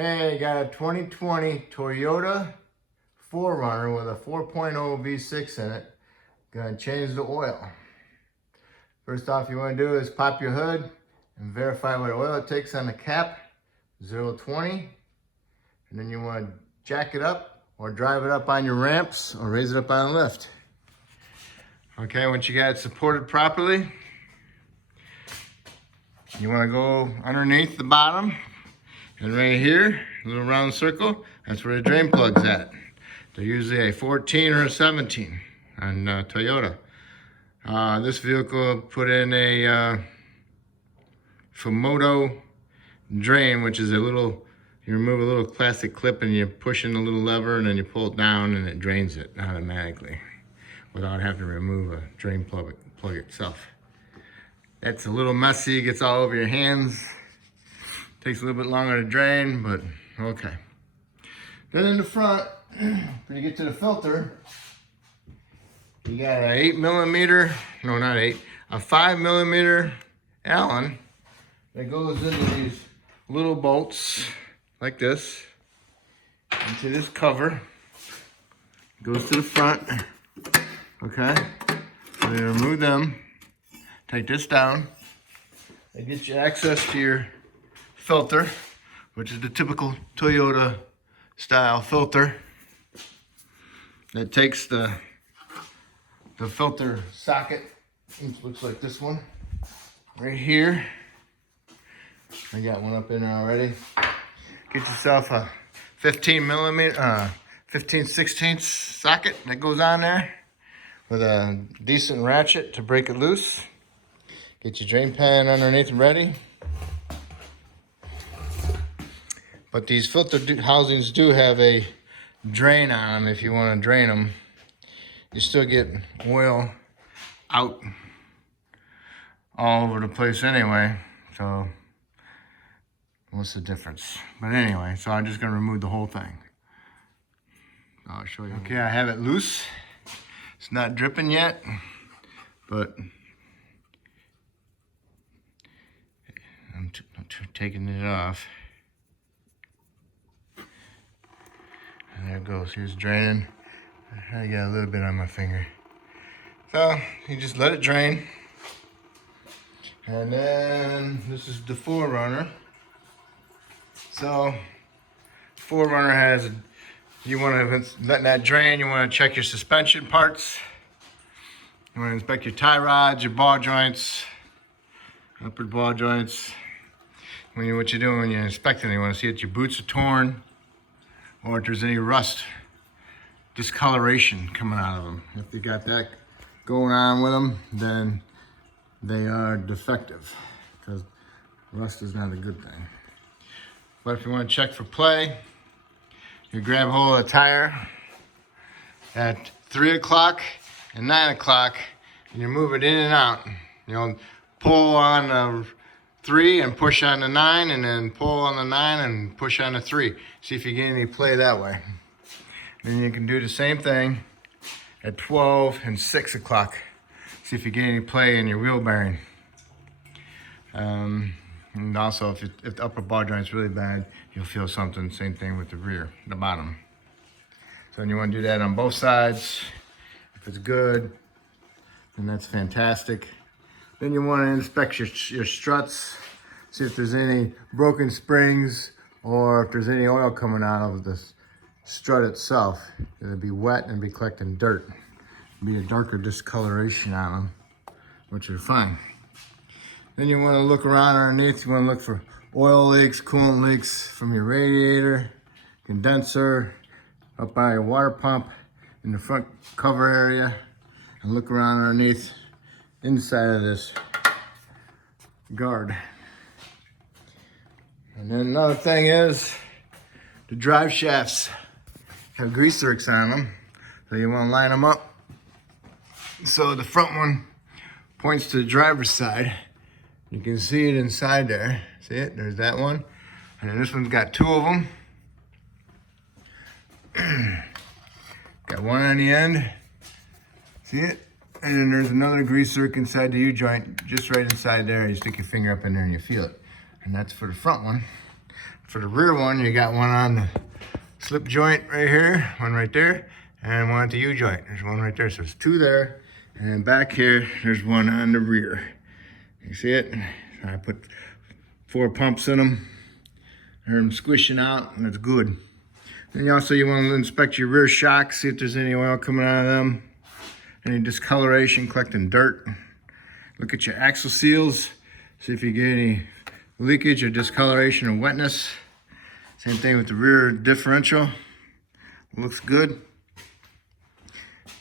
Hey, got a 2020 Toyota 4Runner with a 4.0 V6 in it. Gonna change the oil. First off, you wanna do is pop your hood and verify what oil it takes on the cap, 0-20. And then you wanna jack it up or drive it up on your ramps or raise it up on a lift. Okay, once you got it supported properly, you wanna go underneath the bottom. And right here, a little round circle, that's where the drain plug's at. They're usually a 14 or a 17 on Toyota. This vehicle put in a Fumoto drain, which is a little, you remove a little plastic clip and you push in a little lever and then you pull it down and it drains it automatically without having to remove a drain plug itself. That's a little messy, gets all over your hands. Takes a little bit longer to drain, but okay. Then in the front, when you get to the filter, you got an 8mm, no not 8, a 5mm Allen that goes into these little bolts like this, into this cover. Goes to the front, okay? So you remove them, take this down, and get you access to your filter, which is the typical Toyota style filter. That takes the filter socket, which looks like this one right here. I got one up in there already. Get yourself a 15/16 socket that goes on there with a decent ratchet to break it loose. Get your drain pan underneath and ready. But these filter housings do have a drain on them if you want to drain them. You still get oil out all over the place anyway. So what's the difference? But anyway, so I'm just going to remove the whole thing. I'll show you. Okay, I have it loose. It's not dripping yet, but I'm taking it off. And there it goes, here's draining. I got a little bit on my finger. So, you just let it drain. And then, this is the 4Runner. So, 4Runner has, you want to let that drain, you want to check your suspension parts. You want to inspect your tie rods, your ball joints, upper ball joints. What you're doing when you're inspecting, you want to see if your boots are torn, or if there's any rust, discoloration coming out of them. If you got that going on with them, then they are defective, because rust is not a good thing. But if you want to check for play, you grab hold of the tire at 3 o'clock and 9 o'clock, and you move it in and out. You'll pull on the 3 and push on the 9, and then pull on the 9 and push on the 3. See if you get any play that way. Then you can do the same thing at 12 and 6 o'clock. See if you get any play in your wheel bearing. And also if the upper ball joint's really bad, you'll feel something. Same thing with the rear, the bottom. So you want to do that on both sides. If it's good, then that's fantastic. Then you want to inspect your struts, see if there's any broken springs or if there's any oil coming out of the strut itself. It'll be wet and be collecting dirt. It'll be a darker discoloration on them, which are fine. Then you want to look around underneath. You want to look for oil leaks, coolant leaks from your radiator, condenser, up by your water pump, in the front cover area, and look around underneath inside of this guard. And then another thing is the drive shafts have grease zerks on them, so you want to line them up so the front one points to the driver's side. You can see it inside there. See it? There's that one. And then this one's got 2 of them. Got one on the end. See it? And then there's another grease zerk inside the U-joint, just right inside there. You stick your finger up in there and you feel it. And that's for the front one. For the rear one, you got one on the slip joint right here, one right there, and one at the U-joint. There's one right there, so there's two there. And back here, there's one on the rear. You see it? I put 4 pumps in them. I heard them squishing out, and it's good. Then you want to inspect your rear shocks, see if there's any oil coming out of them. Any discoloration, collecting dirt. Look at your axle seals, see if you get any leakage or discoloration or wetness. Same thing with the rear differential. Looks good.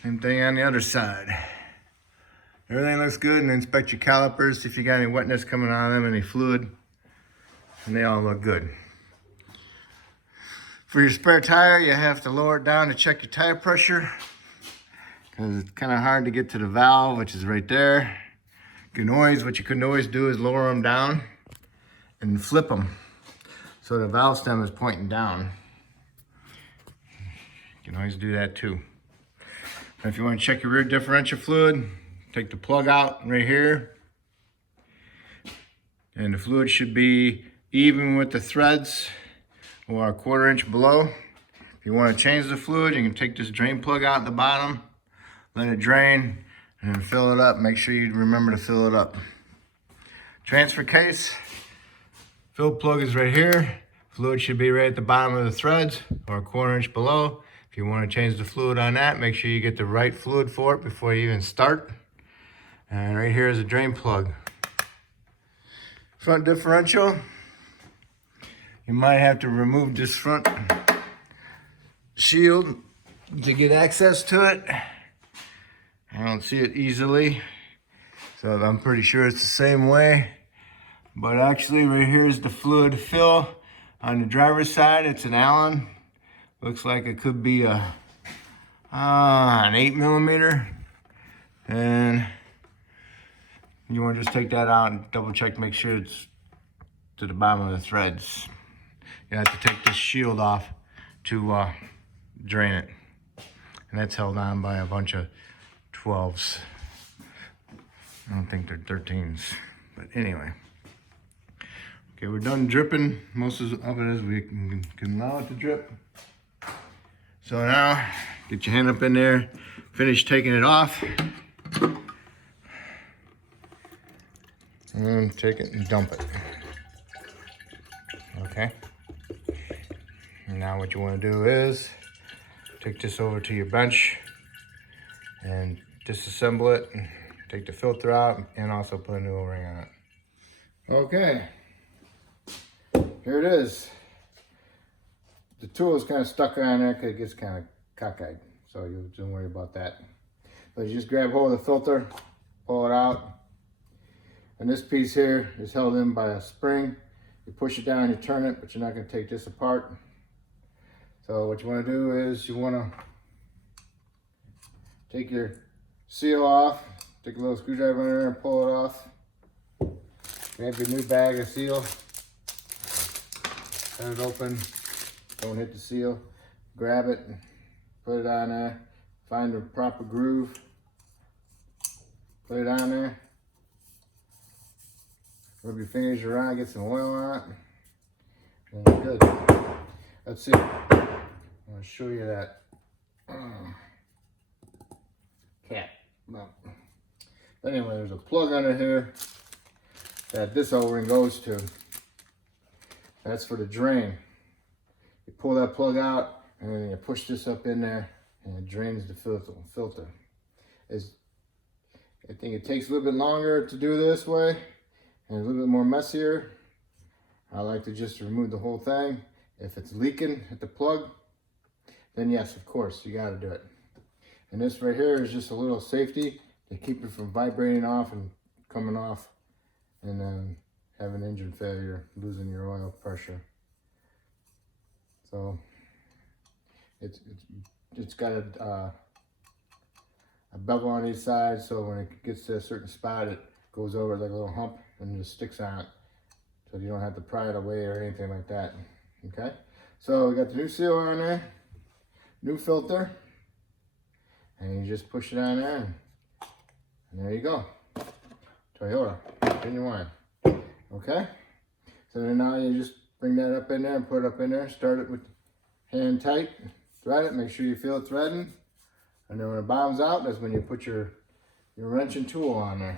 Same thing on the other side. Everything looks good, and inspect your calipers, see if you got any wetness coming out of them, any fluid, and they all look good. For your spare tire, you have to lower it down to check your tire pressure, because it's kind of hard to get to the valve, which is right there. What you can always do is lower them down and flip them so the valve stem is pointing down. You can always do that too. If you want to check your rear differential fluid, take the plug out right here, and the fluid should be even with the threads or a 1/4 inch below. If you want to change the fluid, you can take this drain plug out at the bottom, let it drain, and then fill it up. Make sure you remember to fill it up. Transfer case, fill plug is right here. Fluid should be right at the bottom of the threads or a 1/4 inch below. If you want to change the fluid on that, make sure you get the right fluid for it before you even start. And right here is a drain plug. Front differential, you might have to remove this front shield to get access to it. I don't see it easily, so I'm pretty sure it's the same way. But actually right here is the fluid fill. On the driver's side, it's an Allen. Looks like it could be an 8mm. And you want to just take that out and double check to make sure it's to the bottom of the threads. You have to take this shield off to drain it. And that's held on by a bunch of 12s. I don't think they're 13s, but anyway. Okay, we're done dripping most of it as we can allow it to drip. So now, get your hand up in there, finish taking it off. And take it and dump it. Okay. And now what you want to do is take this over to your bench and disassemble it, and take the filter out, and also put a new O-ring on it. Okay, here it is. The tool is kind of stuck around there because it gets kind of cockeyed, so you don't worry about that. So you just grab hold of the filter, pull it out, and this piece here is held in by a spring. You push it down, you turn it, but you're not going to take this apart. So what you want to do is you want to take your seal off, take a little screwdriver in there and pull it off. Grab your new bag of seal, cut it open, don't hit the seal, grab it, put it on there, find the proper groove, put it on there, rub your fingers around, get some oil on it, and it's good. Let's see, I'm going to show you that cap. But anyway, there's a plug under here that this O-ring goes to. That's for the drain. You pull that plug out, and then you push this up in there, and it drains the filter. I think it takes a little bit longer to do this way, and a little bit more messier. I like to just remove the whole thing. If it's leaking at the plug, then yes, of course, you got to do it. And this right here is just a little safety to keep it from vibrating off and coming off, and then having engine failure, losing your oil pressure. So it's got a bevel on each side, so when it gets to a certain spot, it goes over like a little hump and just sticks on it, so you don't have to pry it away or anything like that. Okay, so we got the new seal on there, new filter, and you just push it on there, and there you go. Toyota, genuine. Okay, so then now you just bring that up in there and put it up in there. Start it with hand tight, thread it, make sure you feel it threading. And then when it bottoms out, that's when you put your wrenching tool on there.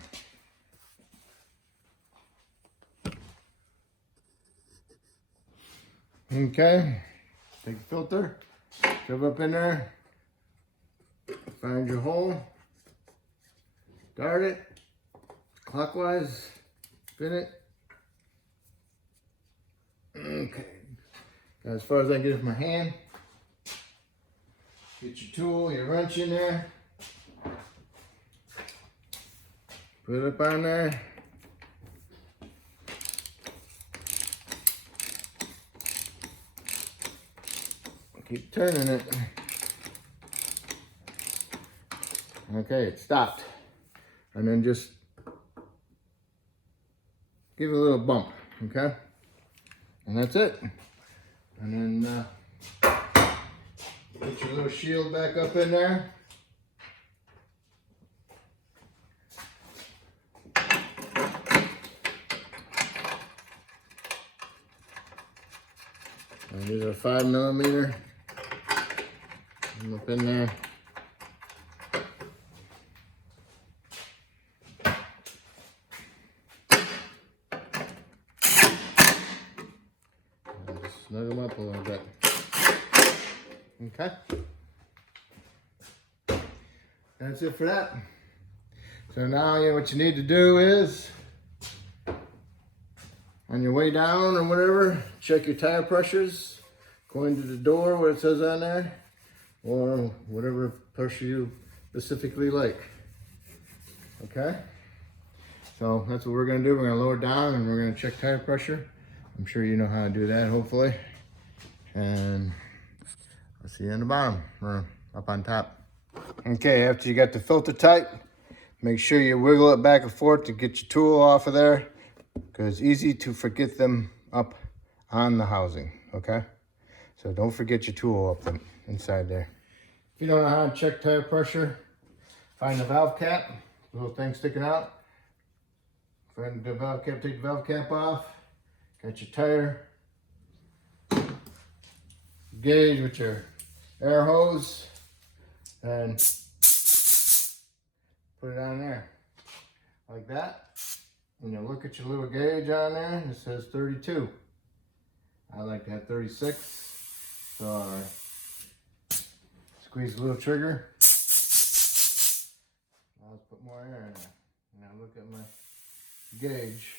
Okay, take the filter, shove up in there, find your hole, dart it, clockwise, spin it. Okay, as far as I can get with my hand, get your tool, your wrench in there, put it up on there. Keep turning it. Okay, it stopped. And then just give it a little bump, okay? And that's it. And then put your little shield back up in there. And these are 5mm. Up in there. Snug them up a little bit. Okay. That's it for that. So now what you need to do is, on your way down or whatever, check your tire pressures according to the door where it says on there, or whatever pressure you specifically like. Okay? So that's what we're gonna do. We're gonna lower it down and we're gonna check tire pressure. I'm sure you know how to do that, hopefully. And I'll see you in the bottom, or up on top. Okay, after you got the filter tight, make sure you wiggle it back and forth to get your tool off of there, because it's easy to forget them up on the housing, okay? So don't forget your tool up inside there. If you don't know how to check tire pressure, find the valve cap, little thing sticking out. Find the valve cap, take the valve cap off. Got your tire gauge with your air hose, and put it on there like that. When you look at your little gauge on there, it says 32. I like to have 36. So I squeeze the little trigger. Now let's put more air in there. Now look at my gauge.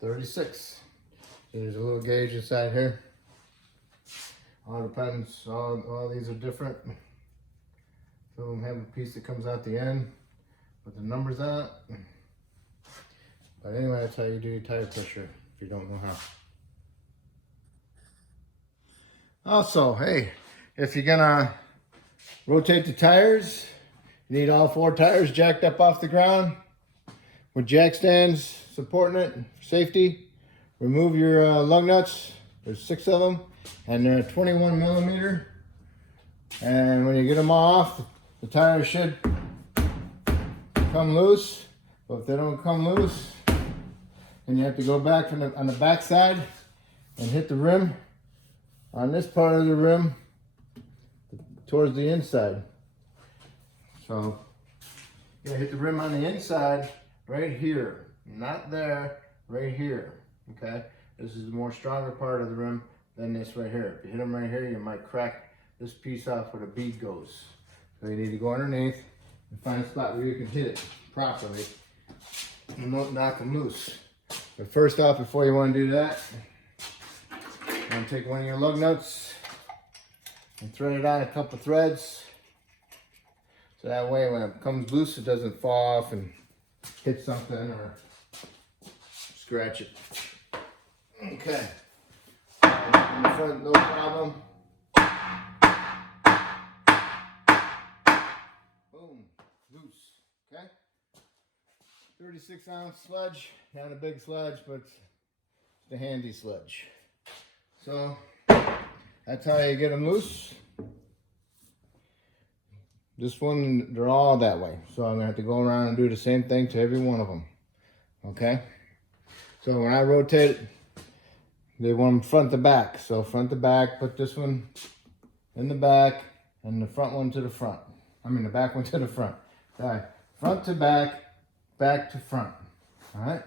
$36. There's a little gauge inside here. All depends. All these are different. Some of them have a piece that comes out the end with the numbers on it. But anyway, that's how you do your tire pressure if you don't know how. Also, hey, if you're gonna rotate the tires, you need all 4 tires jacked up off the ground with jack stands supporting it, safety. Remove your lug nuts. There's 6 of them, and they're 21mm. And when you get them off, the tires should come loose. But if they don't come loose, then you have to go back on the back side and hit the rim on this part of the rim towards the inside. So you hit the rim on the inside right here, not there, right here. Okay, this is the more stronger part of the rim than this right here. If you hit them right here, you might crack this piece off where the bead goes. So you need to go underneath and find a spot where you can hit it properly and don't knock them loose. But first off, before you want to do that, you're going to take one of your lug nuts and thread it on a couple threads. So that way when it comes loose, it doesn't fall off and hit something or scratch it. Okay. In the front, no problem. Boom. Loose. Okay. 36-ounce sledge. Not a big sledge, but it's a handy sledge. So that's how you get them loose. This one, they're all that way. So I'm gonna have to go around and do the same thing to every one of them. Okay? So when I rotate it, they want them front to back. So front to back, put this one in the back and the front one to the front. I mean the back one to the front. All right, front to back, back to front. All right?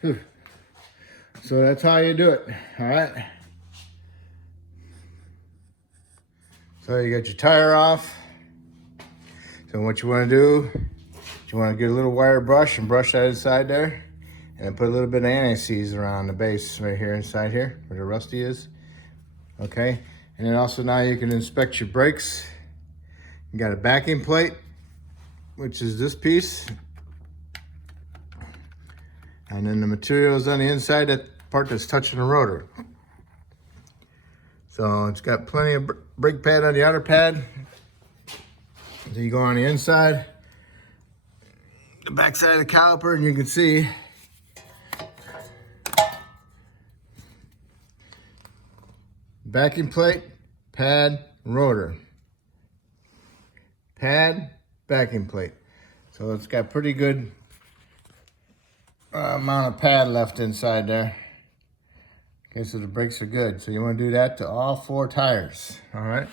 Whew. So that's how you do it, all right? So you got your tire off. So what you wanna do, you wanna get a little wire brush and brush that inside there, and then put a little bit of anti-seize around the base right here inside here, where the rusty is, okay? And then also now you can inspect your brakes. You got a backing plate, which is this piece. And then the materials on the inside, that part that's touching the rotor. So it's got plenty of brake pad on the outer pad. So you go on the inside, the back side of the caliper, and you can see backing plate, pad, rotor. Pad, backing plate. So it's got pretty good amount of pad left inside there. Okay, so the brakes are good. So you want to do that to all 4 tires, all right?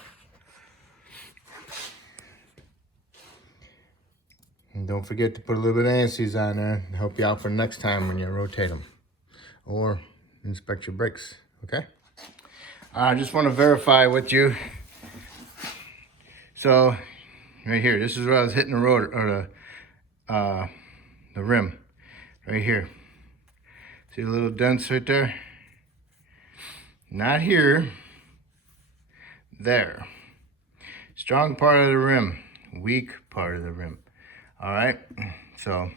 And don't forget to put a little bit of anti-seize on there to help you out for next time when you rotate them or inspect your brakes, okay? I just want to verify with you. So right here, this is where I was hitting the rotor, or the rim, right here. See the little dents right there? Not here, there. Strong part of the rim, weak part of the rim. All right, so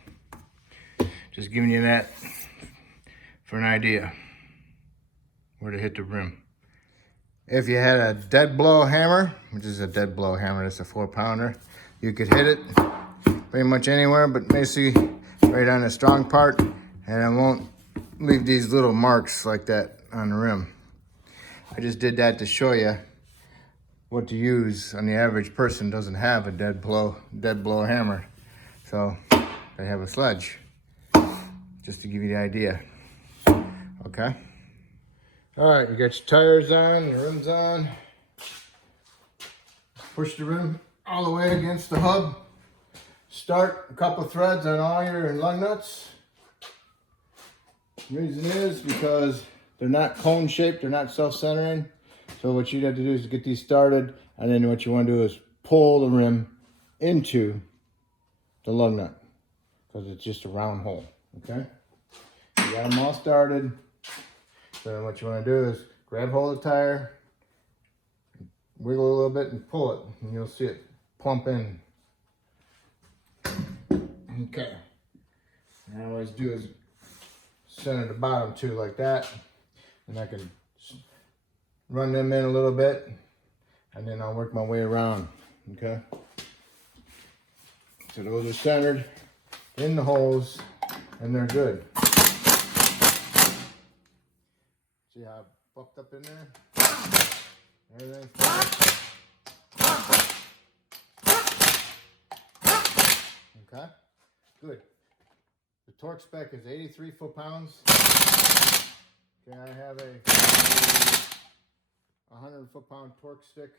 just giving you that for an idea where to hit the rim. If you had a dead blow hammer, which is a dead blow hammer, that's a 4-pounder, you could hit it pretty much anywhere, but basically right on the strong part, and it won't leave these little marks like that on the rim. I just did that to show you what to use. On the average person doesn't have a dead blow hammer. So they have a sledge, just to give you the idea, okay? All right, you got your tires on, your rims on. Push the rim all the way against the hub. Start a couple threads on all your lug nuts. The reason is because they're not cone shaped, they're not self-centering. So what you have to do is get these started, and then what you want to do is pull the rim into the lug nut, because it's just a round hole, okay? You got them all started. So then what you want to do is grab hold of the tire, wiggle a little bit and pull it, and you'll see it plump in. Okay. And I always do is center the bottom too, like that, and I can run them in a little bit, and then I'll work my way around, okay? So those are centered in the holes, and they're good. See how I buffed up in there? Everything's fine. Okay, good. The torque spec is 83 foot-pounds. Okay, I have a 100 foot-pound torque stick.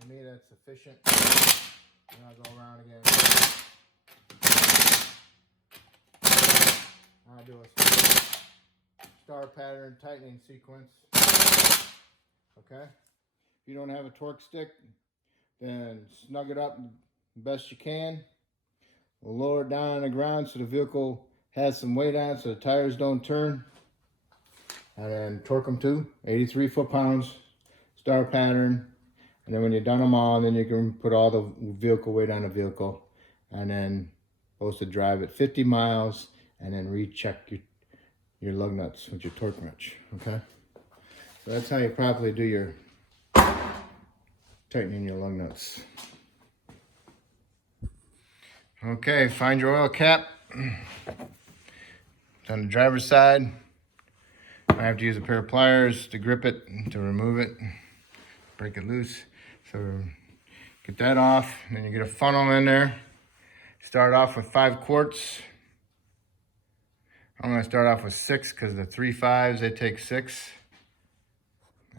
To me, that's sufficient. And I'll go around again. I'll do a star pattern tightening sequence. Okay? If you don't have a torque stick, then snug it up the best you can. We'll lower it down on the ground so the vehicle has some weight on it so the tires don't turn. And then torque them to 83 foot-pounds, star pattern. And then when you're done them all, then you can put all the vehicle weight on the vehicle, and then supposed to drive at 50 miles and then recheck your lug nuts with your torque wrench, okay? So that's how you properly do your tightening your lug nuts. Okay, find your oil cap. It's on the driver's side. I have to use a pair of pliers to grip it, to remove it, break it loose. So get that off, and then you get a funnel in there. Start off with 5 quarts. I'm gonna start off with 6 because the 3 5s, they take 6.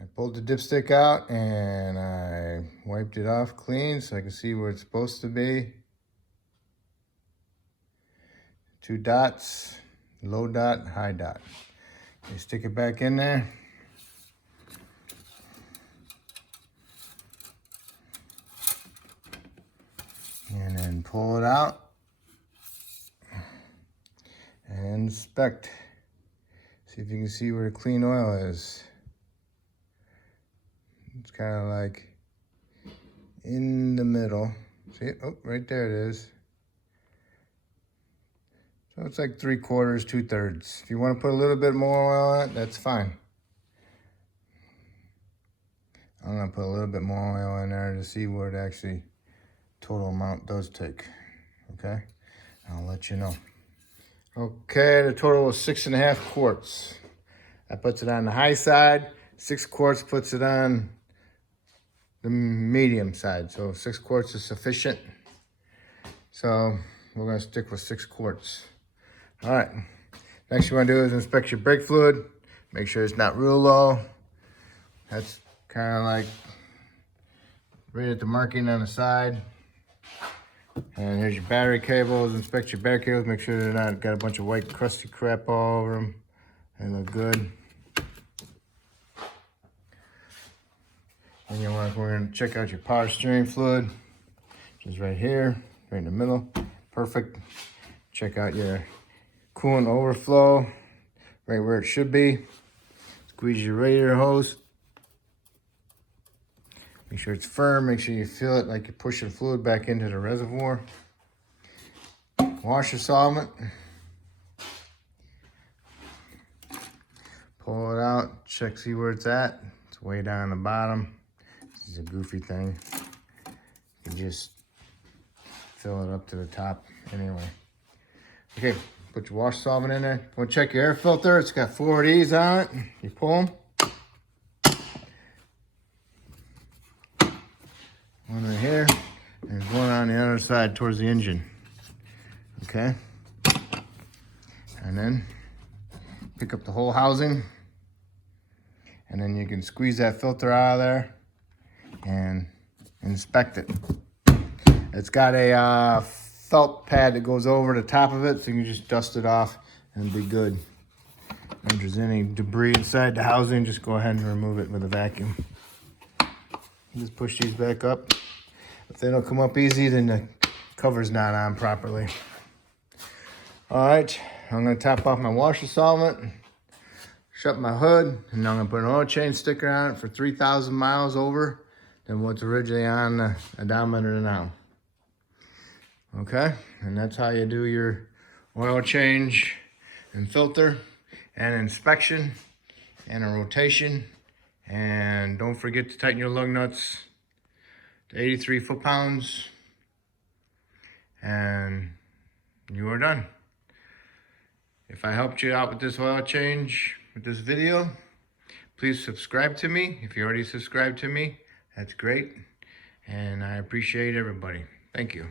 I pulled the dipstick out and I wiped it off clean so I can see where it's supposed to be. 2 dots, low dot, high dot. You stick it back in there. And then pull it out. And inspect. See if you can see where the clean oil is. It's kind of like in the middle. See it? Oh, right there it is. So it's like 3/4, 2/3. If you want to put a little bit more oil on it, that's fine. I'm going to put a little bit more oil in there to see what it actually total amount does take. Okay? I'll let you know. Okay, the total was 6.5 quarts. That puts it on the high side. 6 quarts puts it on the medium side. So 6 quarts is sufficient. So we're going to stick with 6 quarts. All right. Next you want to do is inspect your brake fluid. Make sure it's not real low. That's kind of like right at the marking on the side. And here's your battery cables. Inspect your battery cables. Make sure they're not got a bunch of white crusty crap all over them. They look good. And we're going to check out your power steering fluid, which is right here, right in the middle. Perfect. Check out your coolant overflow, right where it should be. Squeeze your radiator hose. Make sure it's firm. Make sure you feel it like you're pushing fluid back into the reservoir. Washer solvent. Pull it out. Check, see where it's at. It's way down the bottom. This is a goofy thing. You can just fill it up to the top anyway. Okay, put your wash solvent in there. Want to check your air filter? It's got 4 of these on it. You pull them. One right here, and there's one on the other side towards the engine. Okay? And then pick up the whole housing, and then you can squeeze that filter out of there and inspect it. It's got a felt pad that goes over the top of it, so you can just dust it off and it'll be good. If there's any debris inside the housing, just go ahead and remove it with a vacuum. Just push these back up. If they don't come up easy, then the cover's not on properly. All right, I'm gonna top off my washer solvent, shut my hood, and I'm gonna put an oil change sticker on it for 3,000 miles over than what's originally on the odometer now. Okay, and that's how you do your oil change and filter and inspection and a rotation. And don't forget to tighten your lug nuts to 83 foot-pounds. And you are done. If I helped you out with this oil change, with this video, please subscribe to me. If you already subscribed to me, that's great. And I appreciate everybody. Thank you.